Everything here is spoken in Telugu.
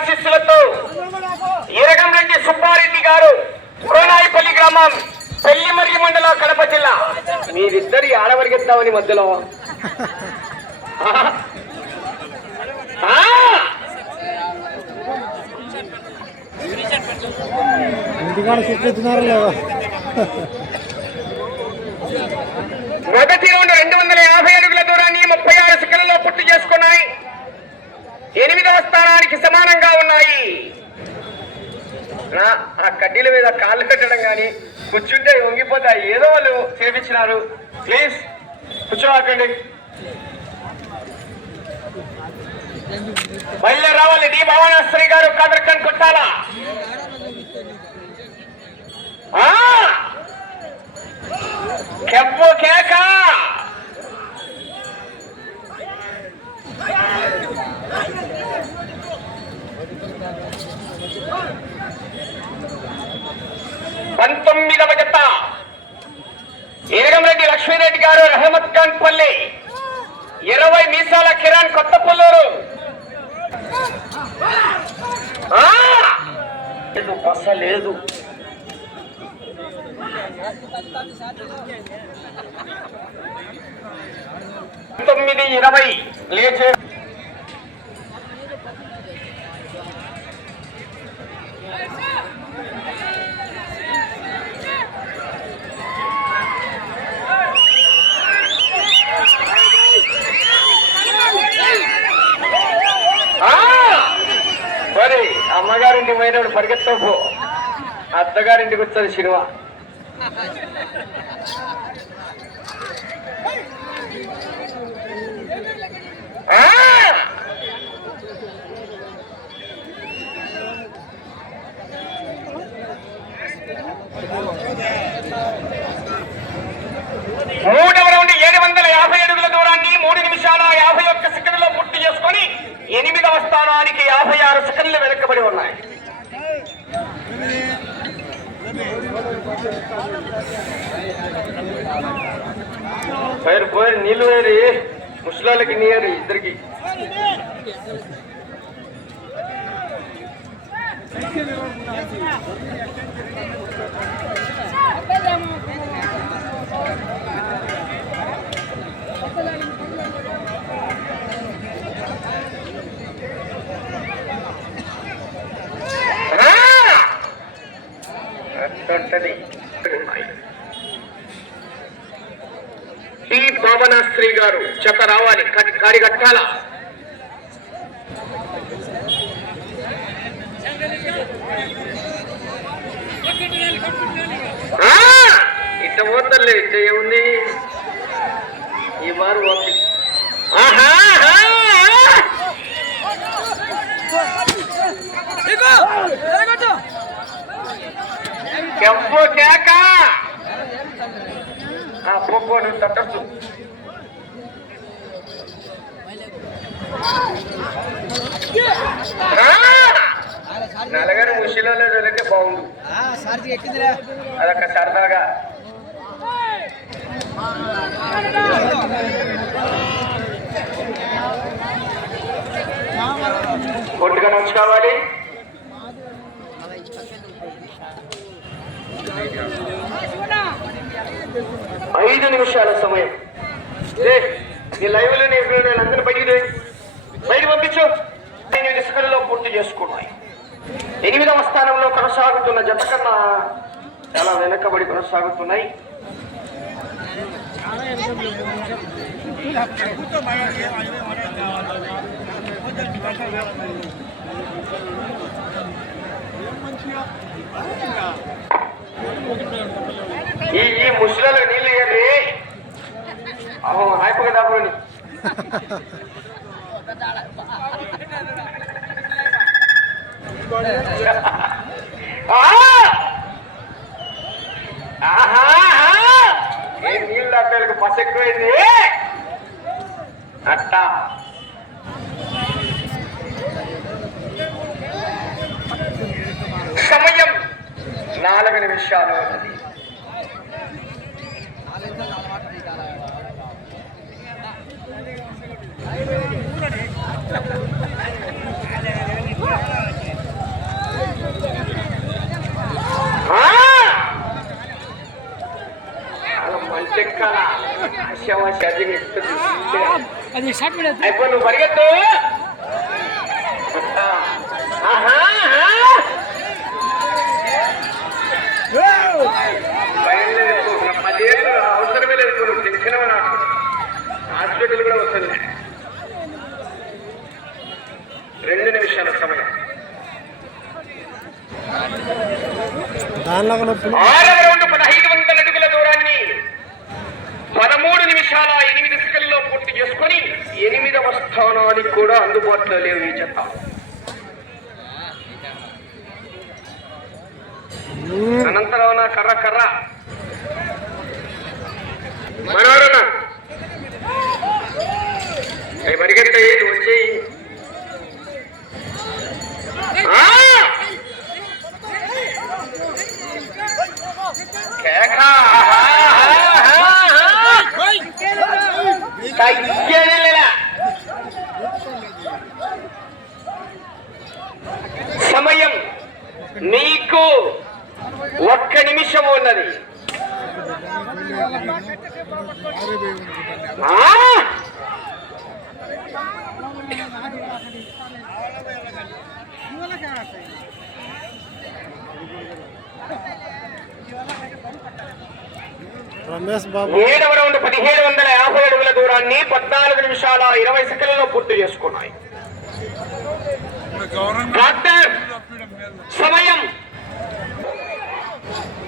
ఆశీస్సులతో ఇరగంరెడ్డి సుబ్బారెడ్డి గారు పురోనాయిపల్లి గ్రామం పెళ్ళిమర్రి మండలం కడప జిల్లా. మీరిద్దరి ఆడవరిగిద్దామని మధ్యలో. ఆ! ఇంటికాడ లేదా? మొదటి రౌండ్ రెండు వందల యాభై అడుగుల దూరాన్ని ముప్పై ఆరు సెకండ్లలో పూర్తి చేసుకున్నాయి ఎనిమిదవ స్థానానికి సమానంగా ఉన్నాయి నా- ఆ కడ్డీల మీద కాళ్ళు పెట్టడం కానీ కూర్చుంటే వంగిపోతే ఏదో వాళ్ళు చేపించినారు. ప్లీజ్ కూర్చోవాకండి. మళ్ళీ రావాలి డి భవనాశ్రీ గారు కాదర్కన్ కొట్టాలా? ఆ! కేకా! పంతొమ్మిదవ జత. ఏగంరెడ్డి లక్ష్మీరెడ్డి గారు రహమత్ ఖాన్ పల్లి ఇరవై మీసాల కిరణ్ కొత్తపల్లూరు. ఆ! లేదు బస లేదు. తొమ్మిది ఇరవై. లేచే. ఆ! అమ్మగారింటికి పోయినప్పుడు పరిగెత్తపో అత్తగారింటికి వచ్చేది సినిమా ఆ! మూడవ రౌండ్ ఏడు వందల యాభై అడుగుల దూరాన్ని మూడు నిమిషాల యాభై ఒక్క సెకండ్లో పూర్తి చేసుకొని ఎనిమిదవ స్థానానికి యాభై ఆరు సెకండ్లు వెనకబడి ఉన్నాయి పైరు పోయి నీళ్ళు వేరి ముసలాళ్ళకి నీరు ఇద్దరికి Thank you. ఈ భావనాశ్రీ గారు చెత్త రావాలి. కట్- కాడి కట్టాల ఆ! ఇట్ట పోతలే ఇట్ట ఏముంది ఈ ఓకే. ఆహా! కేక! ఆ పోపో నువ్వు తట్టచ్చు. నలగని ముషిలలో దొరికితే బాగుండు. అదొక సరదాగా. కొట్టుగా నుంచి కావాలి ఐదు నిమిషాల సమయం. రే, ఈ లైవ్లో అందరిని బయటికి బయట పంపించు. ఎనిమిది సెకండ్లలో పూర్తి చేసుకున్నాయి. ఎనిమిదవ స్థానంలో కొనసాగుతున్న జత కన్నా చాలా వెనకబడి కొనసాగుతున్నాయి. ఈ ఈ ముసలలో నీళ్ళు ఇవ్వండి అహో అయిపోయి దాపుని నీళ్ళు దాపేలకు పసు ఎక్కువైంది. నాలుగు నిమిషాలు ఉన్నది అది షాట్ అయిపోయి నువ్వు పరిగెత్తు ఆరవ రౌండ్ పదహైదు వందల అడుగుల దూరాన్ని పదమూడు నిమిషాల ఎనిమిది సెకండ్లో పూర్తి చేసుకొని ఎనిమిదవ స్థానానికి కూడా అందుబాటులో లేవు ఈ జత. అనంతరం కర్ర కర్ర. మనోరణ అవి పరిగెత్తాయి వచ్చేయి ఆ! కేక! తగ్గేదేలేలా. సమయం నీకు ఒక్క నిమిషం ఉన్నది ఆ! రమేష్ బాబు. ఏడవ రౌండ్ పదిహేడు వందల యాభై అడుగుల దూరాన్ని పద్నాలుగు నిమిషాల ఇరవై సెకండ్లలో పూర్తి చేసుకున్నాయి. డాక్టర్ సమయం